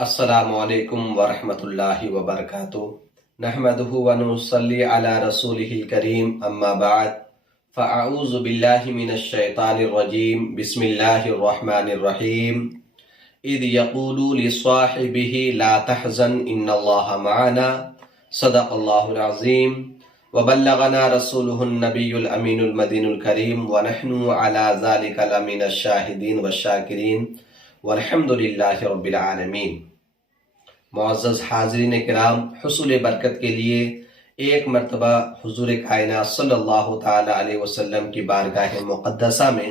السلام علیکم ورحمۃ اللہ وبرکاتہ نحمدہ ونصلی علی رسولہ الکریم اما بعد فاعوذ باللہ من الشیطان الرجیم بسم اللہ الرحمن الرحیم اذ یقول لصاحبہ لا تحزن ان اللہ معنا صدق اللہ العظیم وبلغنا رسولہ النبی الامین المدین الکریم ونحن علی ذلک لمن الشاہدین والشاکرین والحمد للہ رب العالمین۔ معزز حاضرین کرام، حصول برکت کے لیے ایک مرتبہ حضور کائنات صلی اللہ تعالی علیہ وسلم کی بارگاہ مقدسہ میں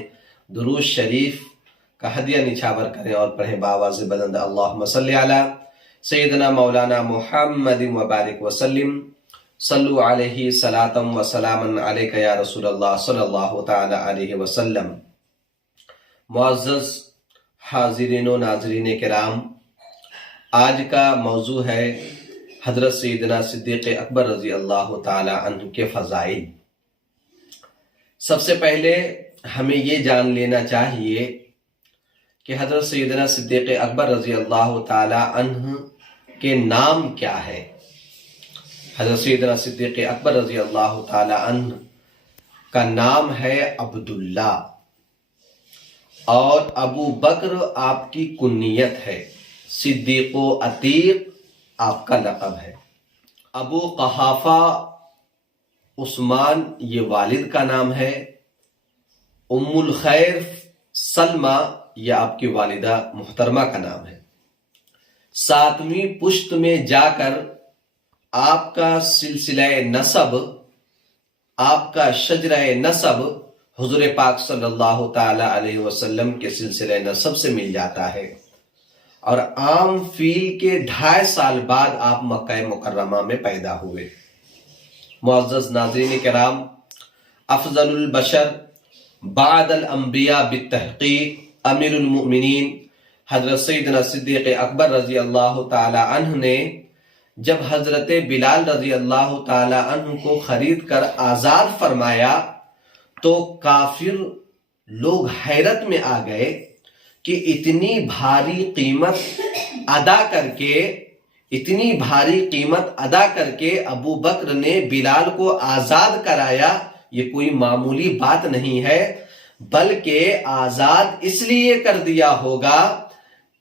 درود شریف کا ہدیہ نچھاور کریں اور پڑھیں بآواز بلند اللہم صلی علی سیدنا مولانا محمد وبارک وسلم صلو علیہ صلاۃ و سلاما علیک یا رسول اللہ صلی اللہ تعالی علیہ وسلم۔ معزز حاضرین و ناظرین کرام، آج کا موضوع ہے حضرت سیدنا صدیق اکبر رضی اللہ تعالی عنہ کے فضائل۔ سب سے پہلے ہمیں یہ جان لینا چاہیے کہ حضرت سیدنا صدیق اکبر رضی اللہ تعالی عنہ کے نام کیا ہے۔ حضرت سیدنا صدیق اکبر رضی اللہ تعالی عنہ کا نام ہے عبداللہ، اور ابو بکر آپ کی کنیت ہے، صدیق و عتیق آپ کا لقب ہے۔ ابو قحافہ عثمان یہ والد کا نام ہے۔ ام الخیر سلمہ یہ آپ کی والدہ محترمہ کا نام ہے۔ ساتویں پشت میں جا کر آپ کا سلسلہ نسب، آپ کا شجرہ نسب حضور پاک صلی اللہ تعالی علیہ وسلم کے سلسلہ نسب سے مل جاتا ہے، اور عام فیل کے 2.5 سال بعد آپ مکہ مکرمہ میں پیدا ہوئے۔ معزز ناظرین کرام، افضل البشر بعد الانبیاء بالتحقیق امیر المؤمنین حضرت سیدنا صدیق اکبر رضی اللہ تعالی عنہ نے جب حضرت بلال رضی اللہ تعالی عنہ کو خرید کر آزاد فرمایا تو کافر لوگ حیرت میں آ گئے کہ اتنی بھاری قیمت ادا کر کے ابو بکر نے بلال کو آزاد کرایا، یہ کوئی معمولی بات نہیں ہے، بلکہ آزاد اس لیے کر دیا ہوگا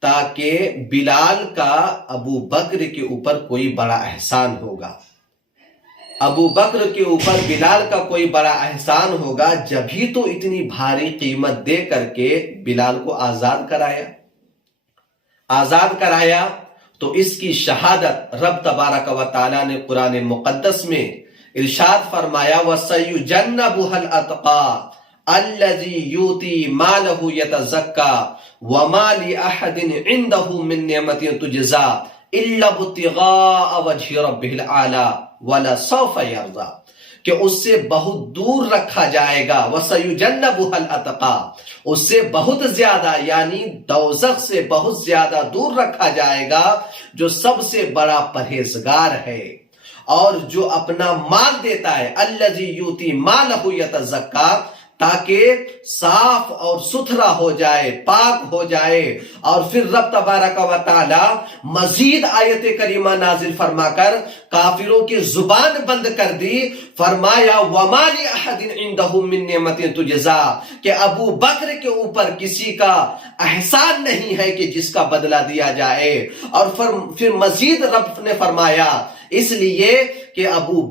تاکہ بلال کا ابو بکر کے اوپر کوئی بڑا احسان ہوگا، ابو بکر کے اوپر بلال کا کوئی بڑا احسان ہوگا، جبھی تو اتنی بھاری قیمت دے کر کے بلال کو آزاد کرایا۔ تو اس کی شہادت رب تبارک و تعالی نے قرآن مقدس میں ارشاد فرمایا وَسَيُجَنَّبُهَا الْأَتْقَى الَّذِي يُؤْتِي مَالَهُ يَتَزَكَّى وَمَا لِأَحَدٍ عِندَهُ مِن نِّعْمَةٍ تُجْزَىٰ إِلَّا ابْتِغَاءَ وَجْهِ رَبِّهِ الْأَعْلَىٰ وَلَسَوْفَ يَرْضَىٰ، کہ اس سے بہت دور رکھا جائے گا، وَسَيُجَنَّبُهَا الْأَتْقَىٰ، اس سے بہت زیادہ یعنی دوزخ سے بہت زیادہ دور رکھا جائے گا جو سب سے بڑا پرہیزگار ہے اور جو اپنا مال دیتا ہے، الَّذِي يُؤْتِي مَالَهُ يَتَزَكَّىٰ، تاکہ صاف اور ستھرا ہو جائے، پاک ہو جائے۔ اور پھر رب تبارک و تعالی مزید آیت کریمہ نازل فرما کر کافروں کی زبان بند کر دی، فرمایا وَمَا لِأَحَدٍ عِندَهُ مِن نِّعْمَةٍ تُجْزَىٰ، کہ ابو بکر کے اوپر کسی کا احسان نہیں ہے کہ جس کا بدلہ دیا جائے۔ اور پھر مزید رب نے فرمایا اس لیے کہ ابو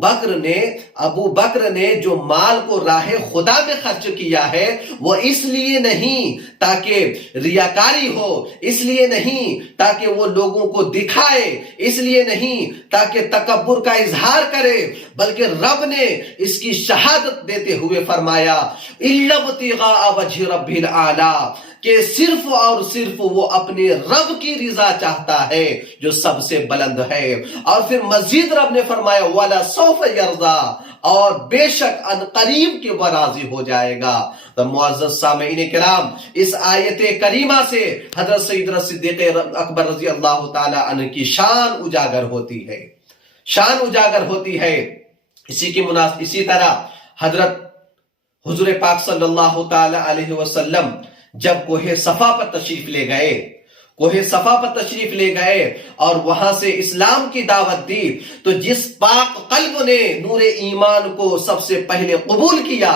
بکر نے جو مال کو راہ خدا میں خرچ کیا ہے وہ اس لیے نہیں تاکہ ریاکاری ہو، اس لیے نہیں تاکہ وہ لوگوں کو دکھائے، اس لیے نہیں تاکہ تکبر کا اظہار کرے، بلکہ رب نے اس کی شہادت دیتے ہوئے فرمایا إِلَّا ابْتِغَاءَ وَجْهِ رَبِّهِ الْأَعْلَىٰ، کہ صرف اور صرف وہ اپنے رب کی رضا چاہتا ہے جو سب سے بلند ہے۔ اور پھر مزید رب نے فرمایا وَلَسَوْفَ يَرْضَىٰ، اور بے شک ان قریب کہ وہ راضی ہو جائے گا۔ تو معزز سامعین کرام، اس آیت کریمہ سے حضرت سیدنا صدیق اکبر رضی اللہ تعالی عنہ کی شان اجاگر ہوتی ہے۔ اسی طرح حضرت حضور پاک صلی اللہ تعالی علیہ وسلم جب کوہ صفا پر تشریف لے گئے کوہ صفا پر تشریف لے گئے اور وہاں سے اسلام کی دعوت دی، تو جس پاک قلب نے نور ایمان کو سب سے پہلے قبول کیا،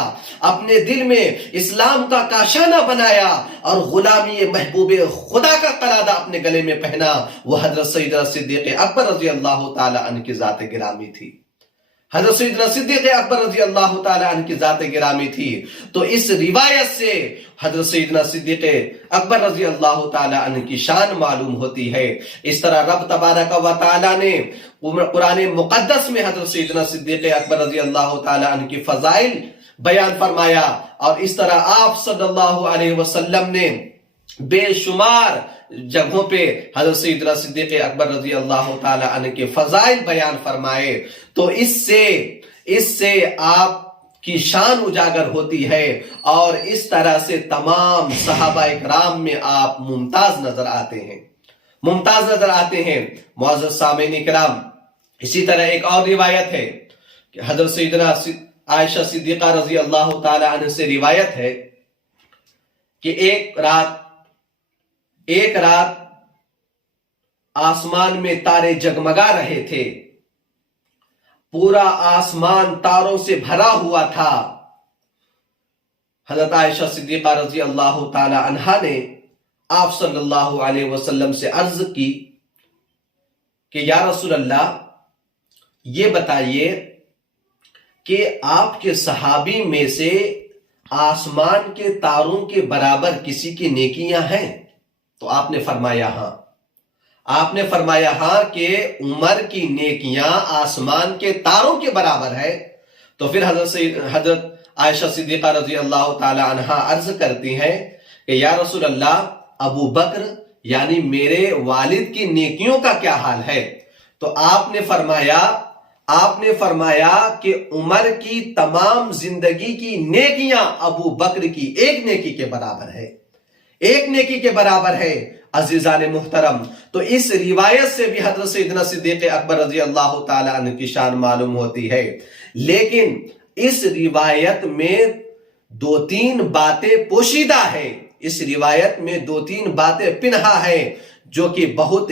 اپنے دل میں اسلام کا کاشانہ بنایا اور غلامی محبوب خدا کا قلادہ اپنے گلے میں پہنا، وہ حضرت سیدنا صدیق اکبر رضی اللہ تعالی عنہ کی ذات گرامی تھی۔ حضرت سیدنا صدیق اکبر رضی اللہ تعالی عنہ کی ذات گرامی تھی۔ تو اس روایت سے حضرت سیدنا صدیق اکبر رضی اللہ تعالی عنہ کی شان معلوم ہوتی ہے۔ اس طرح رب تبارک و تعالی نے قرآن مقدس میں حضرت سیدنا صدیق اکبر رضی اللہ تعالی عنہ کی فضائل بیان فرمایا، اور اس طرح آپ صلی اللہ علیہ وسلم نے بے شمار جگہوں پہ حضرت سیدنا صدیق اکبر رضی اللہ تعالی عنہ کے فضائل بیان فرمائے۔ تو اس سے آپ کی شان اجاگر ہوتی ہے، اور اس طرح سے تمام صحابہ اکرام میں آپ ممتاز نظر آتے ہیں۔ معزز سامعین کرام، اسی طرح ایک اور روایت ہے کہ حضرت سیدنا عائشہ صدیقہ رضی اللہ تعالی عنہ سے روایت ہے کہ ایک رات آسمان میں تارے جگمگا رہے تھے، پورا آسمان تاروں سے بھرا ہوا تھا۔ حضرت عائشہ صدیقہ رضی اللہ تعالی عنہا نے آپ صلی اللہ علیہ وسلم سے عرض کی کہ یا رسول اللہ، یہ بتائیے کہ آپ کے صحابی میں سے آسمان کے تاروں کے برابر کسی کی نیکیاں ہیں؟ تو آپ نے فرمایا ہاں کہ عمر کی نیکیاں آسمان کے تاروں کے برابر ہے۔ تو پھر حضرت عائشہ صدیقہ رضی اللہ تعالی عنہا عرض کرتی ہیں کہ یا رسول اللہ، ابو بکر یعنی میرے والد کی نیکیوں کا کیا حال ہے؟ تو آپ نے فرمایا کہ عمر کی تمام زندگی کی نیکیاں ابو بکر کی ایک نیکی کے برابر ہے۔ عزیزان محترم، تو اس روایت سے بھی حضرت سیدنا صدیق اکبر رضی اللہ تعالی عنہ کی شان معلوم ہوتی ہے۔ لیکن اس روایت میں دو تین باتیں پوشیدہ ہے، اس روایت میں دو تین باتیں پنہا ہے جو کہ بہت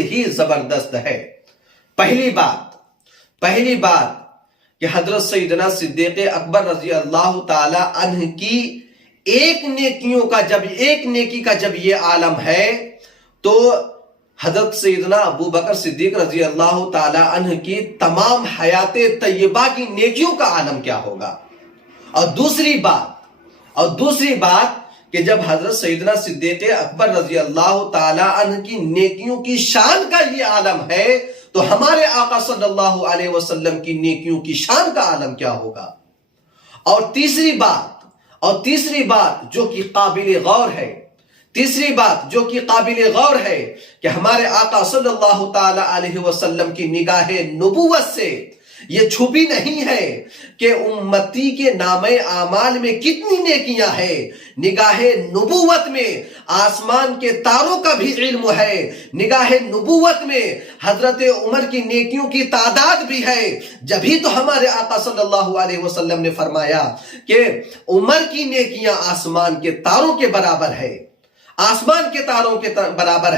ہی زبردست ہے۔ پہلی بات کہ حضرت سیدنا صدیق اکبر رضی اللہ تعالی عنہ کی ایک نیکی کا جب یہ عالم ہے، تو حضرت سیدنا ابو بکر صدیق رضی اللہ تعالی عنہ کی تمام حیات طیبہ کی نیکیوں کا عالم کیا ہوگا۔ اور دوسری بات کہ جب حضرت سیدنا صدیق اکبر رضی اللہ تعالی عنہ کی نیکیوں کی شان کا یہ عالم ہے، تو ہمارے آقا صلی اللہ علیہ وسلم کی نیکیوں کی شان کا عالم کیا ہوگا۔ اور تیسری بات جو کہ قابل غور ہے کہ ہمارے آقا صلی اللہ تعالی علیہ وسلم کی نگاہ نبوت سے یہ چھپی نہیں ہے کہ امتی کے نامہ اعمال میں کتنی نیکیاں ہیں۔ نگاہ نبوت میں آسمان کے تاروں کا بھی علم ہے، نگاہ نبوت میں حضرت عمر کی نیکیوں کی تعداد بھی ہے۔ جبھی تو ہمارے آقا صلی اللہ علیہ وسلم نے فرمایا کہ عمر کی نیکیاں آسمان کے تاروں کے برابر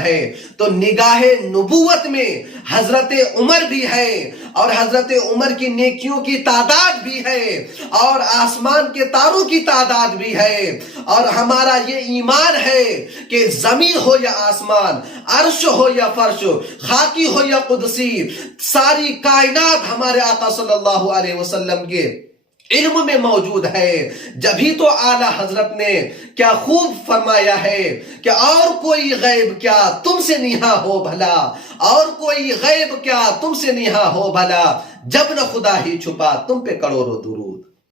ہے، تو نگاہ نبوت میں حضرت عمر بھی ہے، اور حضرت عمر کی نیکیوں کی تعداد بھی ہے، اور آسمان کے تاروں کی تعداد بھی ہے۔ اور ہمارا یہ ایمان ہے کہ زمین ہو یا آسمان، عرش ہو یا فرش، خاکی ہو یا قدسی، ساری کائنات ہمارے آقا صلی اللہ علیہ وسلم کے علم میں موجود ہے۔ جبھی تو اعلیٰ حضرت نے کیا خوب فرمایا ہے کہ اور کوئی غیب کیا تم سے نیہا ہو بھلا، اور کوئی غیب کیا تم سے نیہا ہو بھلا، جب نہ خدا ہی چھپا تم پہ کروڑوں درود۔